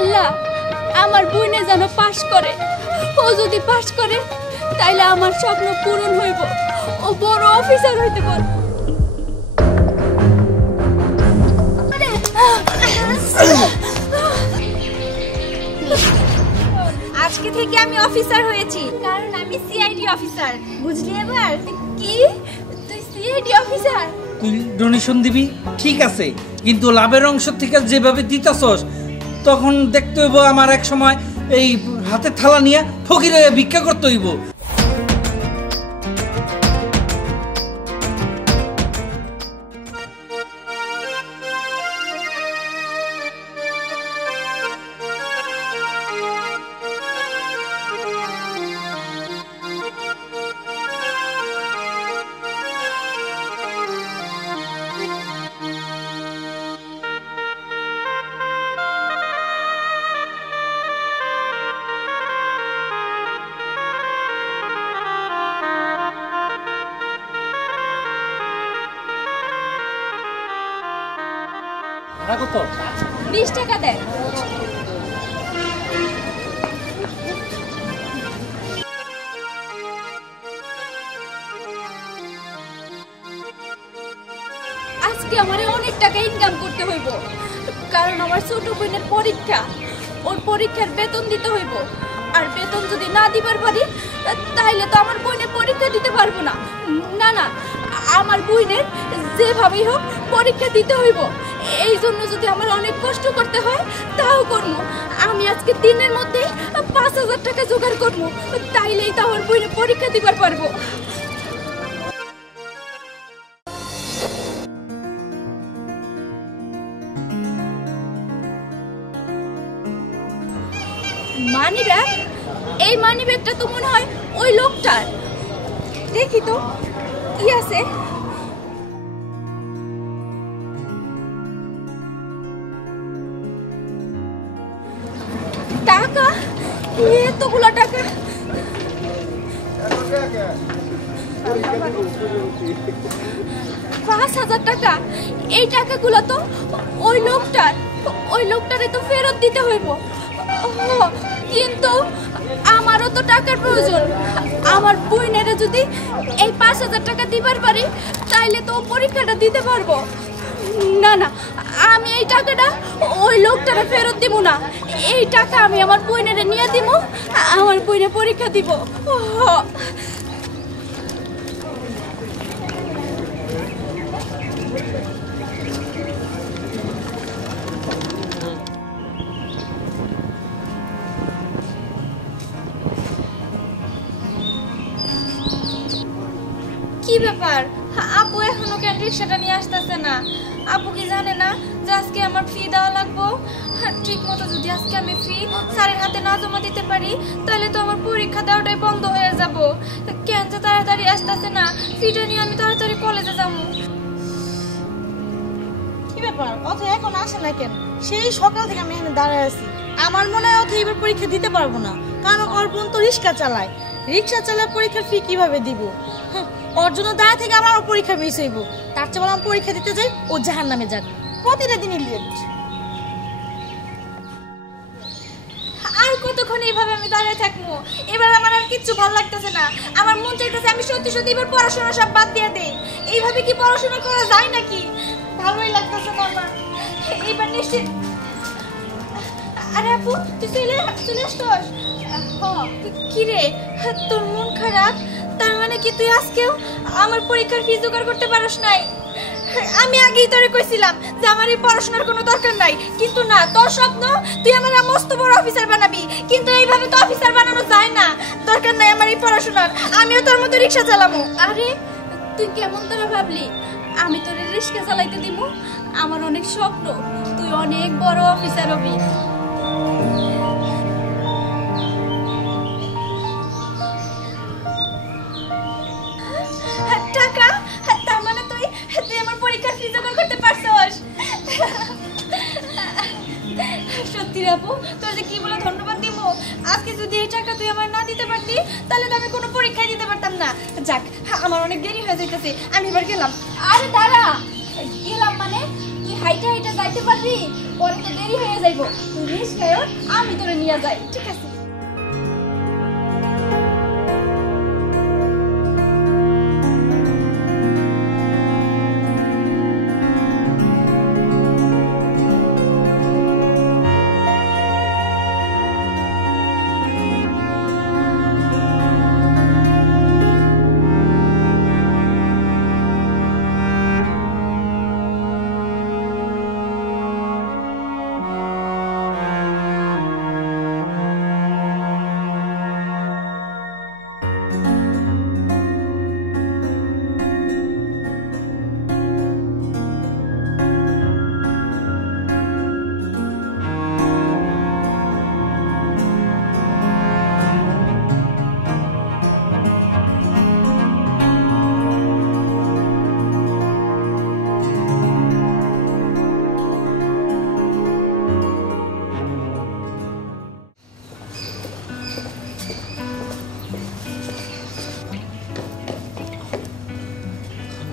আল্লাহ আমার বোনে যেন পাস করে। ও যদি পাস করে তাইলে আমার স্বপ্ন পূরণ হইব, ও বড় অফিসার হইতে পারবে। আজকে থেকে আমি অফিসার হয়েছি, কারণ আমি সিআইডি অফিসার, বুঝলি? এবার কি তুই সিআইডি অফিসার? তুই ডোনেশন দিবি ঠিক আছে, কিন্তু লাভের অংশ থেকে যেভাবে দিতাছস তখন দেখতে হইব আমার এক সময় এই হাতে থালা নিয়ে ফকির হয়ে ভিক্ষা করতে হইব। কত? 20 টাকা দেন। আজকে আমারে অনেক টাকা ইনকাম করতে হইব, কারণ আমার ছোট বোনের পরীক্ষা, ওর পরীক্ষার বেতন দিতে হইব। আর বেতন যদি না দিবার পারি তাহলে তো আমার বোনের পরীক্ষা দিতে পারবো না। না না, আমার বোনের যেভাবেই হোক পরীক্ষা দিতে হইব। এই জন্য যদি আমার অনেক কষ্ট করতে হয় তাও করবো। আমি আজকে দিনের মধ্যে 5000 টাকা জোগাড় করবো, তাইলেই তো আমার বোনের পরীক্ষা দিবার পারবো। Money bag? এই মানি ব্যাগটা তো মনে হয় ওই লোকটার। দেখি তো কি আছে। টাকা, এতগুলো টাকা। 5000 টাকা। এই টাকাগুলো তো ওই লোকটার, ওই লোকটারে তো ফেরত দিতে হইব। কিন্তু আমারও তো টাকার প্রয়োজন। আমার বোনেরা যদি এই 5000 টাকা দিবার পারি তাইলে তো পরীক্ষাটা দিতে পারবো। না না, আমি এই টাকাটা ওই লোকটারে ফেরত দিব না। এই টাকা আমি আমার বোনেরে নিয়ে দিব, আমার বোনে পরীক্ষা দিব। কি ব্যাপার, আপু এখনো কেন রিক্সাটা নিয়ে আসতেছে না? আপু কি জানে না যে আজকে আমার ফি দেওয়া লাগবো? ঠিক মতো যদি আজকে আমি ফি স্যারের হাতে না জমা দিতে পারি তাহলে তো আমার পরীক্ষা দেওয়াটাই বন্ধ হয়ে যাব। কেন যে তাড়াতাড়ি আসতেছে না? ফিটা নিয়ে আমি তাড়াতাড়ি কলেজে যাবো। কি ব্যাপার, অথ এখন আসে না কেন? সেই সকাল থেকে আমি এখানে দাঁড়ায় আছি। আমার মনে হয় অথ এবার পরীক্ষা দিতে পারবো না, কারণ ওর বোন তো রিক্সা চালায়। রিক্সা চালায় পরীক্ষার ফি কিভাবে দিব? ওর জন্য দাঁড়া থেকে আমার পরীক্ষা মিস হইব। তার চেয়ে বললাম পরীক্ষা দিতে যাই, ও জাহান্নামে যাক। প্রতিটা দিনই লেট। আর কতক্ষণ এইভাবে আমি দাঁড়িয়ে থাকবো? এবার আমার আর কিচ্ছু ভালো লাগতেছে না। আমার মন চাইতেছে আমি সত্যি সত্যি এবার পড়াশোনা সব বাদ দিয়ে দেই। এইভাবে কি পড়াশোনা করা যায় নাকি? ভালোই লাগতেছে না আমার। এবার নিশ্চিত। আরে আপু, তুই চলে আসছস? কি রে, তোর মন খারাপ? তার মানে কি তুই আজকেও আমার পরীক্ষার ফি জোগাড় করতে পারস নাই? আমি আগেই তোরে কইছিলাম যে আমার এই পড়াশোনার কোনো দরকার নাই, কিন্তু না, তোর স্বপ্ন তুই আমার মস্ত বড় অফিসার বানাবি, কিন্তু এইভাবে তো অফিসার বানানো যায় না। দরকার নাই আমার এই পড়াশোনার, আমিও তোর মতো রিক্সা চালাবো। আরে তুই কেমন তোরা ভাবলি আমি তোর রিক্সা চালাইতে দিব? আমার অনেক স্বপ্ন তুই অনেক বড় অফিসার হবি। টাকা, তার মানে তুই আমার পরীক্ষার ফি জোগাড় করতে পারছস। সত্যি আপু, তোর যে কি বলে ধন্যবাদ দিব। আজকে যদি এই টাকা তুই আমার না দিতে পারতি তাহলে তো আমি কোনো পরীক্ষা দিতে পারতাম না। যাক, আমার অনেক দেরি হয়ে যাইতেছে, আমি এবার গেলাম। আরে দাঁড়া, গেলাম মানে তুই তুই হাইটা হাইটা যাইতে পারবি, পরে তো দেরি হয়ে যাইব। তুই রিস্কায় আমি তোরে নিয়ে যাই, ঠিক আছে?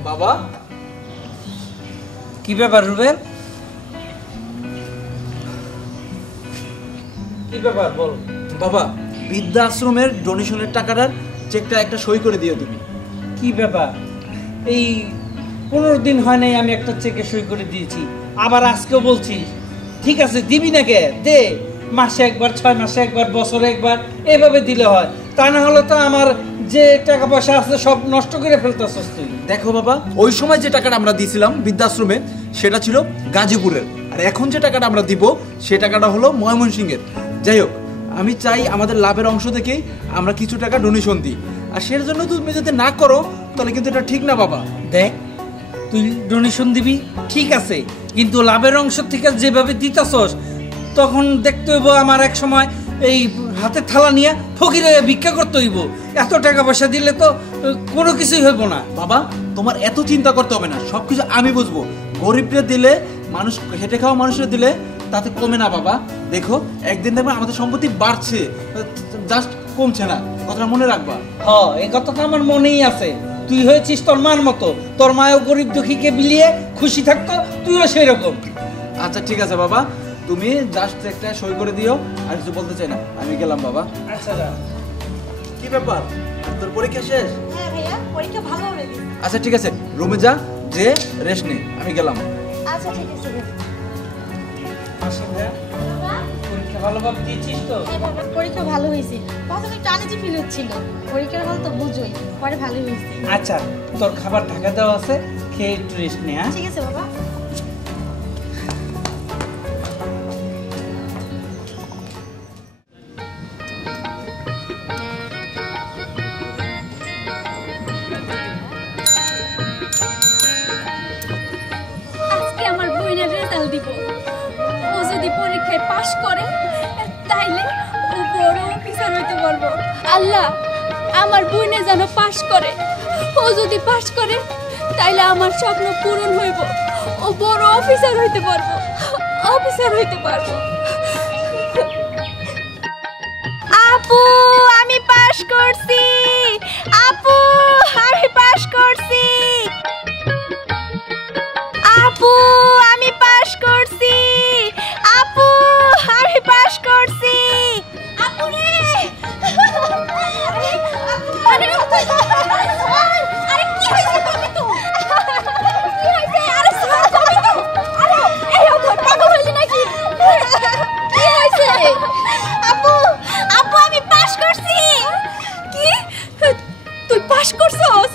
বাবা, কি ব্যাপার রুবেল? কি ব্যাপার বল। বাবা, বৃদ্ধাশ্রমের ডোনেশনের টাকাটার চেকটা একটা সই করে দিও তুমি। কি ব্যাপার? এই 15 দিন হয় নাই আমি একটা চেকে সই করে দিয়েছি, আবার আজকেও বলছিস? ঠিক আছে, দিবি না কে? দে, মাসে একবার, 6 মাসে একবার, বছরে একবার, এভাবে দিলে হয়। তা না হলে তো আমার যে টাকা পয়সা আছে সব নষ্ট করে ফেলতেছস তুই। দেখো বাবা, ওই সময় যে টাকাটা আমরা দিয়েছিলাম বৃদ্ধাশ্রমে সেটা ছিল গাজীপুরের, আর এখন যে টাকাটা আমরা দিব সে টাকাটা হলো ময়মনসিংহের। যাই হোক, আমি চাই আমাদের লাভের অংশ থেকেই আমরা কিছু টাকা ডোনেশন দিই, আর সের জন্য তুমি যদি না করো তাহলে কিন্তু এটা ঠিক না বাবা। দেখ, তুই ডোনেশন দিবি ঠিক আছে, কিন্তু লাভের অংশ থেকে যেভাবে দিতেছস তখন দেখতে হইব আমার এক সময় এই হাতে থালা নিয়ে ফকিরে ভিক্ষা করতে হইব। এত টাকা পয়সা দিলে তো কোনো কিছুই হইব না। বাবা, তোমার এত চিন্তা করতে হবে না, সবকিছু আমি বুঝবো। গরিবরে দিলে, মানুষ হেঁটে খাওয়া মানুষের দিলে তাতে কমে না বাবা। দেখো, একদিন দেখবে আমাদের সম্পত্তি বাড়ছে, জাস্ট কমছে না, কথাটা মনে রাখবা। এই কথাটা আমার মনেই আছে। তুই হয়েছিস তোর মার মতো, তোর মায়ও গরিব দুঃখীকে বিলিয়ে খুশি থাকতো, তুইও সেই রকম। আচ্ছা ঠিক আছে বাবা, তুমি জাস্ট একটা সই করে দিও, আর কিছু বলতে চাই না। আমি গেলাম বাবা। আচ্ছা, কি ব্যাপার, তোর পরীক্ষা শেষ? হ্যাঁ ভাইয়া, পরীক্ষা ভালো হবে। আচ্ছা ঠিক আছে, রুমে যা, যে রেস্ট নে, আমি গেলাম। আচ্ছা ঠিক আছে। পরীক্ষা ভালোভাবে দিয়েছিস তো? হ্যাঁ বাবা, পরীক্ষা ভালো হয়েছে। প্রথমে একটু আনিজি ফিল হচ্ছিল, পরীক্ষার হল তো বুঝোই, পরে ভালো হয়েছে। আচ্ছা, তোর খাবার ঢাকা দেওয়া আছে, খেয়ে একটু রেস্ট নে। ঠিক আছে বাবা। আজকে আমার বোনের রেজাল্ট দিব। ও যদি পরীক্ষায় পাশ করে তাইলে ও বড় অফিসার হইতে পারবো। আল্লাহ, আমার বোনে যেন পাশ করে। ও যদি পাশ করে তাইলে আমার স্বপ্ন পূরণ হইব, ও বড় অফিসার হইতে পারবো, অফিসার হইতে পারবো। আপু, আমি পাশ করছি। আপু, আমি পাশ করছি। আপু, আমি পাশ করছি। আপু, আমি পাশ করছি। আপু রে, আরে আরে কি হইছে তুমি তো? কি হইছে? আরে তুমি তো, আরে এই তো পাগল হইলি নাকি? কি হইছে? আপু, আপু আমি পাশ করছি। কি? তুই পাশ করছস?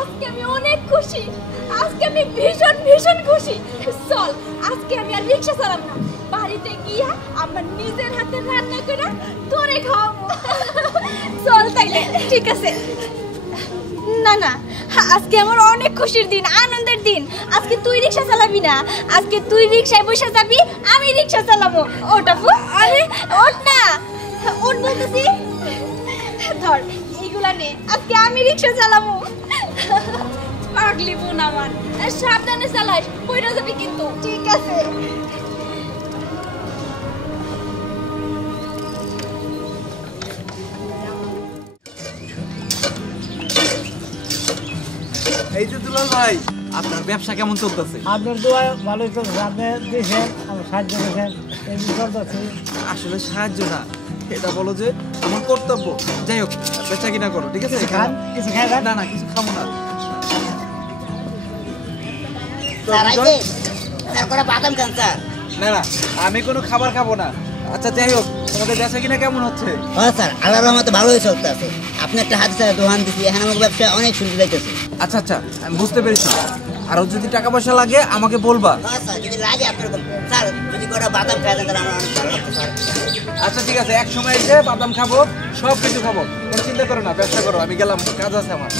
আজকে আমি অনেক খুশি, আজকে আমি ভীষণ ভীষণ খুশি। চল, আজকে আমি আর রিক্সা চালাবো না, বাড়িতে গিয়া আমার নিজের হাতে রান্না করে তোরে খাওয়াবো। চল তাইলে। ঠিক আছে। না না, আজকে আমার অনেক খুশির দিন, আনন্দের দিন। আজকে তুই রিক্সা চালাবি না, আজকে তুই রিক্সায় বসে যাবি, আমি রিক্সা চালাবো। ওটা আরে ওঠ না, ওঠ বলতেছি। ধর, গুলা নে, আজকে আমি রিক্সা চালাবো। পাগলি বোন আমার, সাবধানে চালাইস, কইরা যাবি কিন্তু। ঠিক আছে। এই যে দুলাল ভাই, আপনার ব্যবসা কেমন চলতেছে? আপনার দোয়া ভালোই চলছে, আপনি দিয়েছেন, আমার সাহায্য করেছেন, এই চলতেছে। আসলে সাহায্য না, এটা বলো যে আমার কর্তব্য। যাই হোক, বেচা কিনা করো, ঠিক আছে? খান, কিছু খাই খান। না না, কিছু খাবো না। তো স্যার বিজয়, তারপরে বাদাম খান স্যার। না না, আমি কোনো খাবার খাবো না। আচ্ছা যাই হোক, তোমাদের বেচা কিনা কেমন হচ্ছে? হ্যাঁ স্যার, আল্লাহর রহমতে ভালোই চলতেছে। আপনি একটা হাতে স্যার দোকান দিচ্ছি, এখন আমার ব্যবসা অনেক সুন্দর যাইতেছে। আচ্ছা আচ্ছা, আমি বুঝতে পেরেছি। আরো যদি টাকা পয়সা লাগে আমাকে বলবা। হ্যাঁ স্যার, যদি লাগে আপনার স্যার, যদি করে বাদাম খাই দেন তাহলে আমার অনেক ভালো লাগতো স্যার। আচ্ছা ঠিক আছে, এক সময় এসে বাদাম খাবো, সব কিছু খাবো, কোনো চিন্তা করো না, ব্যবসা করো, আমি গেলাম, কাজ আছে আমার।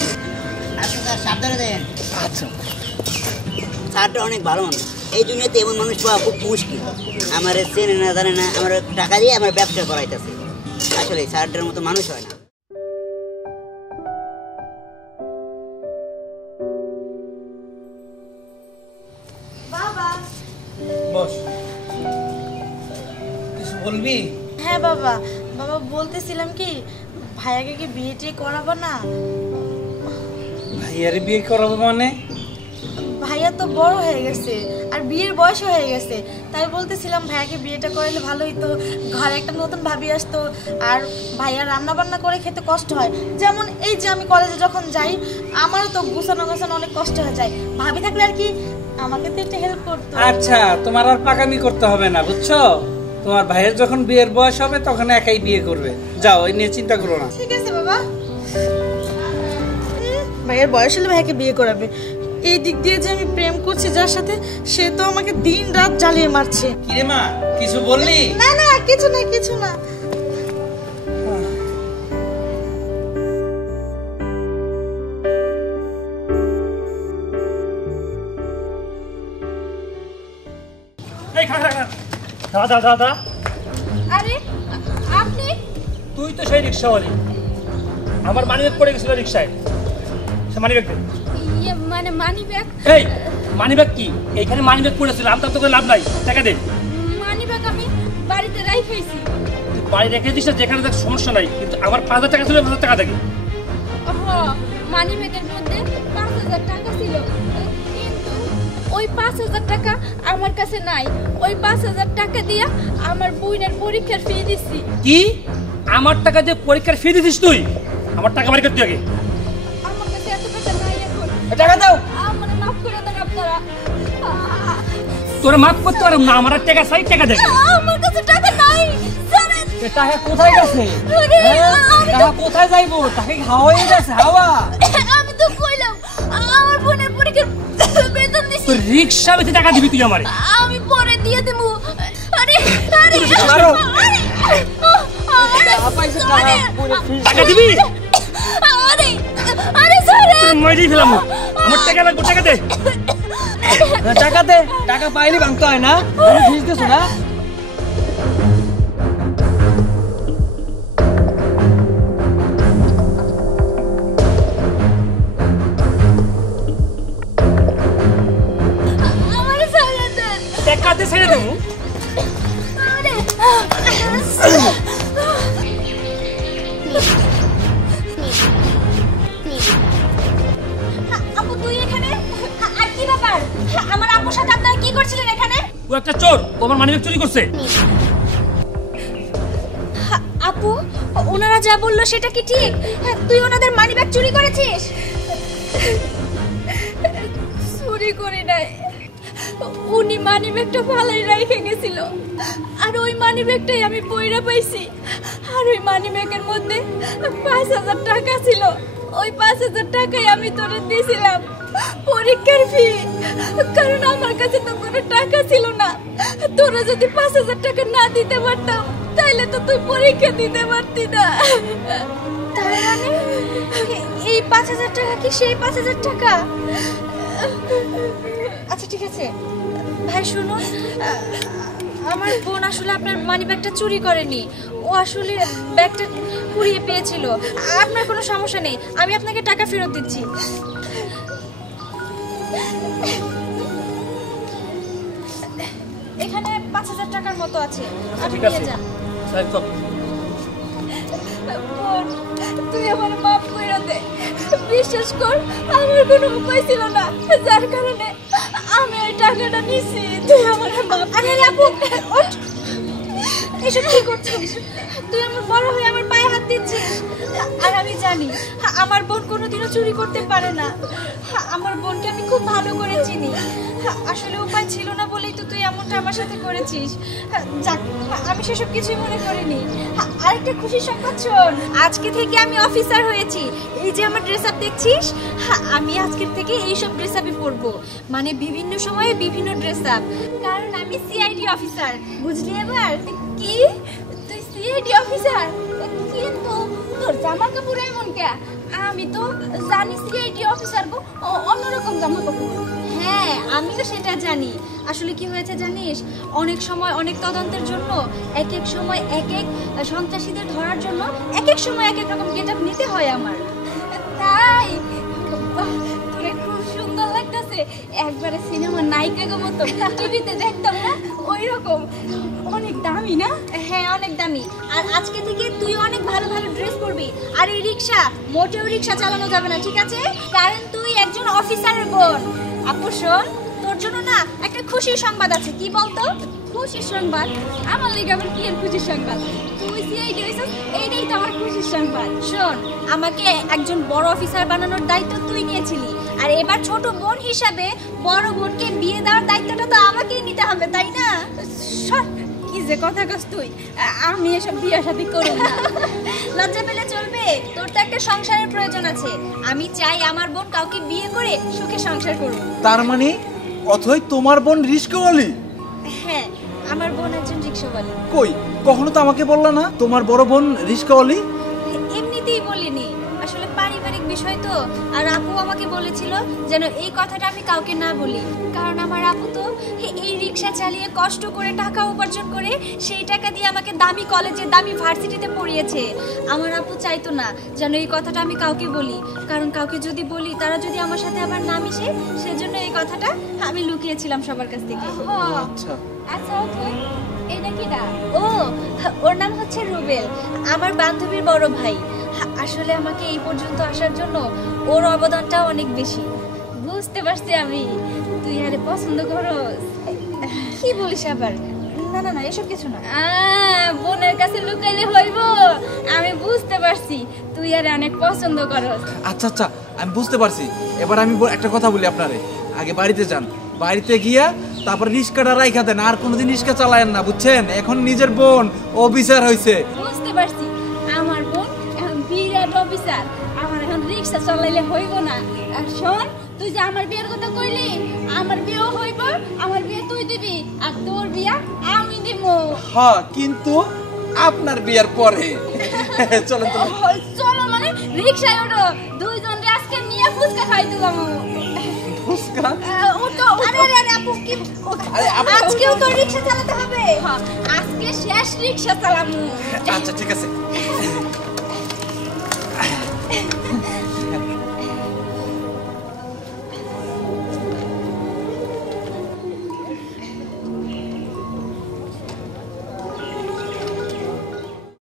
আচ্ছা স্যার, সাবধানে দেন। আচ্ছা। স্যারটা অনেক ভালো মানুষ, এই দুনিয়াতে এমন মানুষ পাওয়া খুব মুশকিল। আমার চেনে না জানে না, আমার টাকা দিয়ে আমার ব্যবসা করাইতেছে। আসলে স্যারটার মতো মানুষ হয় না। বাবা। বস, কিছু বলবি? হ্যাঁ বাবা, বাবা বলতেছিলাম কি, ভাইয়াকে কি বিয়ে টিয়ে করাবো না? ভাইয়ার বিয়ে করাবো মানে? ভাইয়া তো বড় হয়ে গেছে আর বিয়ের বয়স হয়ে গেছে, তাই বলতেছিলাম ভাইয়াকে বিয়েটা করাইলে ভালো হইতো। ঘরে একটা নতুন ভাবি আসতো, আর ভাইয়া রান্না বান্না করে খেতে কষ্ট হয়। যেমন এই যে আমি কলেজে যখন যাই, আমারও তো গুছানো গোছানো অনেক কষ্ট হয়ে যায়। ভাবি থাকলে আর কি আমাকে তো একটু হেল্প করতো। আচ্ছা, তোমার আর পাকামি করতে হবে না, বুঝছো? তোমার ভাইয়ের যখন বিয়ের বয়স হবে তখন একাই বিয়ে করবে। যাও, এই নিয়ে চিন্তা করো না। ঠিক আছে বাবা। ভাইয়ের বয়স হলে ভাইয়াকে বিয়ে করাবে। এই দিক দিয়ে যে আমি প্রেম করছি যার সাথে, সে তো আমাকে দিন রাত জ্বালিয়ে মারছে। কিরে মা, কিছু বললি? না না, কিছু না কিছু না। এই খা খা খা, দাদা দাদা, আরে আপনি? তুই তো সেই রিক্সাওয়ালি। আমার মানিব্যাগ পড়ে গেছিল রিক্সায়, সে মানিব্যাগ দে। ইয়ে মানে মানি ব্যাগ? এই মানিব্যাগ কি? এইখানে মানিব্যাগ পড়েছিল, আমি তো করে লাভ নাই, টাকা দে। মানি ব্যাগ আমি বাড়িতে রাইখাইছি। তুই বাড়ি রেখে দিস, যেখানে দেখ সমস্যা নাই, কিন্তু আমার 5,000 টাকা ছিল, 5,000 টাকা দেখে। মানি ব্যাগের মধ্যে 5,000 টাকা ছিল, কিন্তু ওই 5,000 টাকা আমার কাছে নাই। ওই 5,000 টাকা দিয়া আমার বোনের পরীক্ষার ফি দিছি। কি? আমার টাকা দিয়ে পরীক্ষার ফি দিছিস তুই? আমার টাকা বাড়ি করতে আগে। আমার কাছে এত টাকা নাই এখন। টাকা দাও। আমারে মাফ করে দেন আপনারা। তোরা মাফ করতে পারো না, আমার আর টাকা চাই, টাকা দেখে। আমার কাছে টাকা নাই জানেন। টাকা কোথায় গেছে? টাকা কোথায় যাইবো? টাকা হাওয়া হয়ে গেছে, হাওয়া। আমি তো কইলাম আমার বোনের পরীক্ষার বেতন দিছি। তুই রিক্সা বেঁচে টাকা দিবি তুই আমারে। আমি পরে দিয়ে দেবো। আরে আরে ছাড়ো। টাকা দিবি? আরে আরে স্যার, তোর মাইরি ফেলাম। আমার টাকা লাগবে, টাকা দে। টাকা দে। টাকা পাইলে ভাঙতে হয় না, আমি ফিস দিছো না। আমারে ছেড়ে দেন। টাকা দে, ছেড়ে দেবো। আরে আপু তুই এখানে? আর কি ব্যাপার? আমার আপুর সাথে আপনারা কি করছিলেন এখানে? ও একটা চোর, ও আমার মানিব্যাগ চুরি করছে। আপু, ওনারা যা বললো সেটা কি ঠিক? তুই ওনাদের মানিব্যাগ চুরি করেছিস? চুরি করি নাই, উনি মানিব্যাগটা ফালাই রেখে গেছিল, আর ওই মানিব্যাগটাই আমি পয়রা পাইছি। আর ওই মানিব্যাগের মধ্যে 5,000 টাকা ছিল। ওই 5,000 টাকাই আমি তোরে দিয়েছিলাম পরীক্ষার ফি, কারণ আমার কাছে তো কোনো টাকা ছিল না। তোরা যদি 5,000 টাকা না দিতে পারতাম তাহলে তো তুই পরীক্ষা দিতে পারতি না। তার মানে এই 5,000 টাকা কি সেই 5,000 টাকা? আচ্ছা ঠিক আছে ভাই, শুনুন, আমার বোন আসলে আপনার মানিব্যাগটা চুরি করেনি, ও আসলে ব্যাগটা কুড়িয়ে পেয়েছিল। আপনার কোনো সমস্যা নেই, আমি আপনাকে টাকা ফেরত দিচ্ছি। এখানে 5,000 টাকার মতো আছে, আপনি নিয়ে যান। বোন, তুই আমার মাফ করে দে। বিশ্বাস কর, আমার কোনো উপায় ছিল না, যার কারণে আমি ওই টাকাটা নিছি। তুই আমার মাফ। আরে আপু, ওঠ। এসব কি করছিস? তুই আমার বড় হয়ে আমার পায়ে হাত দিচ্ছিস। আর আমি জানি আমার বোন কোনোদিনও চুরি করতে পারে না। আমার বোনকে আমি খুব ভালো করে চিনি। আসলে উপায় ছিল না বলেই তো তুই এমনটা আমার সাথে করেছিস। যাক, আমি সেসব কিছুই মনে করিনি। আরেকটা খুশির সংবাদ শোন, আজকে থেকে আমি অফিসার হয়েছি। এই যে আমার ড্রেস আপ দেখছিস, আমি আজকের থেকে এইসব ড্রেস আপই পরবো, মানে বিভিন্ন সময়ে বিভিন্ন ড্রেস আপ, কারণ আমি সিআইডি অফিসার। বুঝলি এবার? কি তুই সিআইডি অফিসার? কিন্তু তোর জামা কাপড় এমন কে? আমি তো জানি সিআইডি অফিসার গো অন্যরকম জামা কাপড়। হ্যাঁ, আমিও সেটা জানি। আসলে কি হয়েছে জানিস, অনেক সময় অনেক তদন্তের জন্য এক এক সময় এক এক সন্ত্রাসীদের ধরার জন্য এক এক সময় এক এক রকম গেটআপ নিতে হয় আমার। তাই তোরে খুব সুন্দর লাগতেছে, একবারে সিনেমার নায়িকার মতো টিভিতে দেখতাম না ওই রকম। অনেক দামি না? হ্যাঁ, অনেক দামি। আর আজকে থেকে তুই অনেক ভালো ভালো ড্রেস পরবি। আর এই রিক্সা, মোটেও রিক্সা চালানো যাবে না, ঠিক আছে? কারণ তুই একজন অফিসারের বোন। আপু শোন, তোর জন্য না একটা খুশির সংবাদ আছে। কি বলতো? খুশির সংবাদ? আমার লেগে আবার কি এর খুশির সংবাদ? তুই সিআইডি হইছিস, এইটাই তো আমার খুশির সংবাদ। শোন, আমাকে একজন বড় অফিসার বানানোর দায়িত্ব তুই নিয়েছিলি, আর এবার ছোট বোন হিসাবে বড় বোনকে বিয়ে দেওয়ার দায়িত্বটা তো আমাকেই নিতে হবে, তাই না? কি যে কথা কস তুই, আমি এসব বিয়ের সাথে করব না। লজ্জা পেলে চলবে? তোর তো একটা সংসারের প্রয়োজন আছে। আমি চাই আমার বোন কাউকে বিয়ে করে সুখে সংসার করুক। তার মানে অথই তোমার বোন রিস্কাওয়ালি? হ্যাঁ, আমার বোন একজন রিকশাওয়ালা। কই, কখনো তো আমাকে বললা না তোমার বড় বোন রিস্কাওয়ালি? এমনিতেই বলিনি, আসলে পারিবারিক বিষয় তো। আর আপু আমাকে বলেছিল যেন এই কথাটা আমি কাউকে না বলি, কারণ আমার আপু তো এই রিক্সা চালিয়ে কষ্ট করে টাকা উপার্জন করে সেই টাকা দিয়ে আমাকে দামি কলেজে দামি ভার্সিটিতে পড়িয়েছে। আমার আপু চাইতো না যেন এই কথাটা আমি কাউকে বলি, কারণ কাউকে যদি বলি তারা যদি আমার সাথে আবার না মিশে, সেজন্য এই কথাটা আমি লুকিয়েছিলাম সবার কাছ থেকে। আচ্ছা আচ্ছা, ওকে, এটা কি না? ও, ওর নাম হচ্ছে রুবেল, আমার বান্ধবীর বড় ভাই। আসলে আমাকে এই পর্যন্ত আসার জন্য ওর অবদানটা অনেক বেশি। বুঝতে পারছি আমি, তুই আরে পছন্দ করস। কি বলিস আবার? না না না, এসব কিছু না। বোনের কাছে লুকাইলে হইব? আমি বুঝতে পারছি তুই আরে অনেক পছন্দ করস। আচ্ছা আচ্ছা, আমি বুঝতে পারছি। এবার আমি একটা কথা বলি আপনারে, আগে বাড়িতে যান, বাড়িতে গিয়া তারপর রিস্কাটা রাইখা দেন, আর কোনোদিন রিস্কা চালায়েন না, বুঝছেন? এখন নিজের বোন অফিসার হয়েছে। বুঝতে পারছি, আমার বোন এখন বিরাট অফিসার, আমার এখন রিক্সা চালাইলে হইব না। আর শোন, তুই যে আমার বিয়ের কথা কইলি, আমার বিয়েও হইব, আমার বিয়ে তুই দিবি, আর তোর বিয়া আমি দিব। হ্যাঁ, কিন্তু আপনার বিয়ের পরে। চলো চলো মানে রিক্সায় ওঠো, দুইজন আজকে নিয়ে ফুচকা খাই দিলাম। ফুচকা? আরে আপু, কি আজকেও তো রিক্সা চালাতে হবে? আজকে শেষ রিক্সা চালামু। আচ্ছা ঠিক আছে।